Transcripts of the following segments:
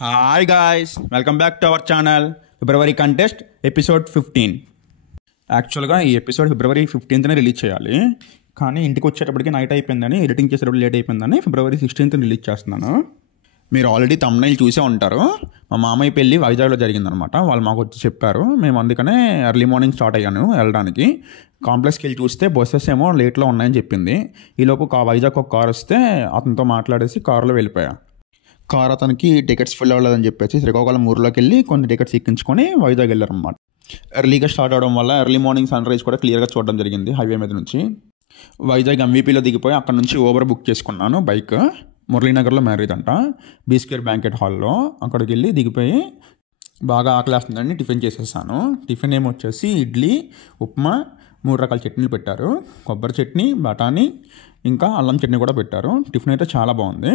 Hi guys, welcome back to our channel. February contest episode 15. యాక్చువల్గా ఈ episode ఫిబ్రవరి 15నే release చేయాలి, కానీ ఇంటికి వచ్చేటప్పటికి నైట్ అయిపోయిందని, ఎడిటింగ్ చేసేటప్పుడు లేట్ అయిపోయిందని ఫిబ్రవరి 16th రిలీజ్ చేస్తున్నాను. మీరు ఆల్రెడీ థంబ్నెయిల్ చూసే ఉంటారు. మా మామయ్య పెళ్ళి వైజాగ్లో జరిగిందనమాట. వాళ్ళు మాకు వచ్చి చెప్పారు. మేము అందుకనే ఎర్లీ మార్నింగ్ స్టార్ట్ అయ్యాను వెళ్ళడానికి. కాంప్లెక్స్కి వెళ్ళి చూస్తే బస్సెస్ ఏమో లేట్లో ఉన్నాయని చెప్పింది. ఈలోపు వైజాగ్ ఒక కార్ వస్తే అతనితో మాట్లాడేసి కారులో వెళ్ళిపోయా. కార్ అతనికి టికెట్స్ ఫుల్ అవ్వలేదని చెప్పేసి శ్రీకాకుళం ఊర్లోకి వెళ్ళి కొన్ని టికెట్స్ ఎక్కించుకొని వైజాగ్ వెళ్ళారనమాట. ఎర్లీగా స్టార్ట్ అవడం వల్ల ఎర్లీ మార్నింగ్ సన్ రైజ్ కూడా క్లియర్గా చూడడం జరిగింది హైవే మీద నుంచి. వైజాగ్ ఎంవీపీలో దిగిపోయి అక్కడ నుంచి ఓబర్ బుక్ చేసుకున్నాను బైక్. మురళీనగర్లో మ్యారేజ్ అంట, బీ స్క్వేర్ బ్యాంకెట్ హాల్లో. అక్కడికి వెళ్ళి దిగిపోయి బాగా ఆకలేస్తుందని టిఫిన్ చేసేసాను. టిఫిన్ ఏమో వచ్చేసి ఇడ్లీ, ఉప్మా, 3 రకాల చట్నీలు పెట్టారు. కొబ్బరి చట్నీ, బఠానీ, ఇంకా అల్లం చట్నీ కూడా పెట్టారు. టిఫిన్ అయితే చాలా బాగుంది.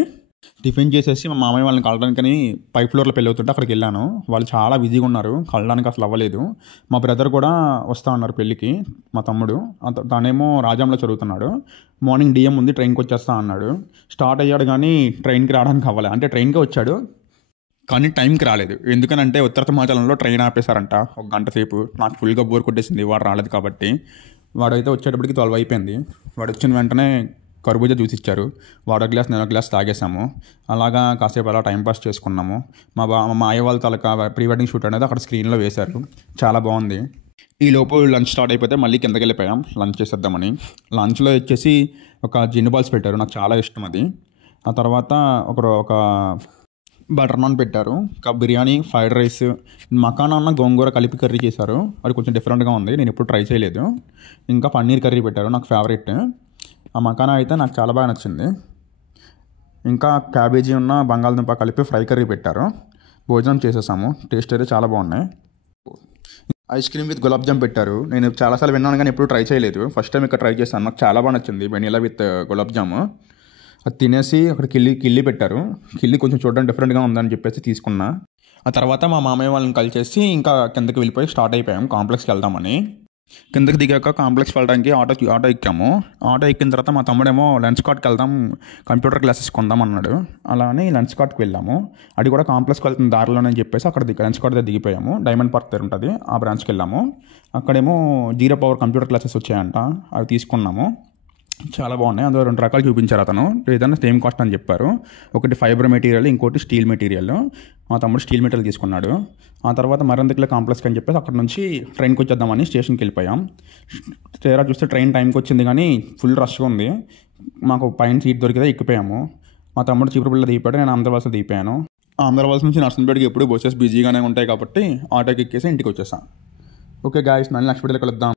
టిఫిన్ చేసేసి మా మామయ్య వాళ్ళని కలడానికని పై ఫ్లోర్లో పెళ్ళి అవుతుంటే అక్కడికి వెళ్ళాను. వాళ్ళు చాలా బిజీగా ఉన్నారు, కలడానికి అసలు అవ్వలేదు. మా బ్రదర్ కూడా వస్తూ ఉన్నారు పెళ్ళికి, మా తమ్ముడు. తనేమో రాజాంలో చదువుతున్నాడు. మార్నింగ్ డిఎం ఉంది, ట్రైన్కి వచ్చేస్తా అన్నాడు. స్టార్ట్ అయ్యాడు కానీ ట్రైన్కి రావడానికి అవ్వలేదు. అంటే ట్రైన్కే వచ్చాడు కానీ టైంకి రాలేదు. ఎందుకనంటే ఉత్తర హిమాచలంలో ట్రైన్ ఆపేశారంట 1 గంట సేపు. నాకు ఫుల్గా బోర్ కొట్టేసింది వాడు రాలేదు కాబట్టి. వాడైతే వచ్చేటప్పటికి 12 అయిపోయింది. వాడు వచ్చిన వెంటనే కర్బూజా జ్యూస్ ఇచ్చారు. వాడో గ్లాస్ నేను గ్లాస్ తాగేసాము. అలాగా కాసేపు అలా టైంపాస్ చేసుకున్నాము. మా అయ్య వాళ్ళ తలక ప్రీ వెడ్డింగ్ షూట్ అనేది అక్కడ స్క్రీన్లో వేశారు. చాలా బాగుంది. ఈలోపు లంచ్ స్టార్ట్ అయిపోతే మళ్ళీ కిందకి వెళ్ళిపోయాం లంచ్ చేసేద్దామని. లంచ్లో వచ్చేసి ఒక జిన్ను బాల్స్ పెట్టారు, నాకు చాలా ఇష్టం అది. ఆ తర్వాత ఒక బటర్ నాన్ పెట్టారు, ఇంకా బిర్యానీ, ఫ్రైడ్ రైస్, మకానా అన్న గోంగూర కలిపి కర్రీ చేశారు. అది కొంచెం డిఫరెంట్గా ఉంది, నేను ఎప్పుడు ట్రై చేయలేదు. ఇంకా పన్నీర్ కర్రీ పెట్టారు, నాకు ఫేవరెట్. ఆ మకానా అయితే నాకు చాలా బాగా నచ్చింది. ఇంకా క్యాబేజీ ఉన్న బంగాళదుంప కలిపి ఫ్రై కర్రీ పెట్టారు. భోజనం చేసేసాము. టేస్ట్ అయితే చాలా బాగున్నాయి. Ice cream with gulab jam పెట్టారు. నేను చాలాసార్లు విన్నాను కానీ ఎప్పుడు ట్రై చేయలేదు. ఫస్ట్ టైం ఇక్కడ ట్రై చేశాను, నాకు చాలా బాగా నచ్చింది. Vanilla with gulab jam. అది తినేసి అక్కడ కిల్లి పెట్టారు. కిల్లి కొంచెం చూడడానికి డిఫరెంట్గా ఉందని చెప్పేసి తీసుకున్నా. ఆ తర్వాత మా మామయ్య వాళ్ళని కలిసేసి ఇంకా కిందకి వెళ్ళిపోయి స్టార్ట్ అయిపోయాం కాంప్లెక్స్కి వెళ్దామని. కిందకి దిగాక కాంప్లెక్స్ వెళ్ళడానికి ఆటో ఎక్కాము. ఆటో ఎక్కిన తర్వాత మా తమ్ముడేమో లెన్స్ కార్ట్కి వెళ్దాం, కంప్యూటర్ క్లాసెస్ కొందాం అన్నాడు. అలా అని లెన్స్ కార్ట్కి వెళ్ళాము. అది కూడా కాంప్లెక్స్కి వెళ్తున్న దారిలోనే చెప్పేసి అక్కడ లెన్స్ కార్ట్ దగ్గర దిగిపోయాము. డైమండ్ పార్క్ దగ్గర ఉంటుంది, ఆ బ్రాంచ్కి వెళ్ళాము. అక్కడేమో 0 పవర్ కంప్యూటర్ క్లాసెస్ వచ్చాయంట, అవి తీసుకున్నాము. చాలా బాగున్నాయి. అందులో 2 రకాలు చూపించారు అతను. ఏదైనా సేమ్ కాస్ట్ అని చెప్పారు. ఒకటి ఫైబర్ మెటీరియల్, ఇంకోటి స్టీల్ మెటీరియల్. మా తమ్ముడు స్టీల్ మెటీరియల్ తీసుకున్నాడు. ఆ తర్వాత మరింతకిలో కాంప్లెక్స్కి అని చెప్పేసి అక్కడ నుంచి ట్రైన్కి వచ్చేద్దామని స్టేషన్కి వెళ్ళిపోయాం. తీరా చూస్తే ట్రైన్ టైంకి వచ్చింది కానీ ఫుల్ రష్గా ఉంది. మాకు పైన సీట్ దొరికితే ఎక్కిపోయాము. మా తమ్ముడు చీపురుపల్లిలో దిగిపోయాడు, నేను ఆంధ్రవలస దిగిపోయాను. ఆంధ్రవలస నుంచి నర్సంపేటకి ఎప్పుడు బస్సెస్ బిజీగానే ఉంటాయి కాబట్టి ఆటోకి ఎక్కేసి ఇంటికి వచ్చేసాను. ఓకే గాయస్, మళ్ళీ నెక్స్ట్ వీడియోలో కలుద్దాం.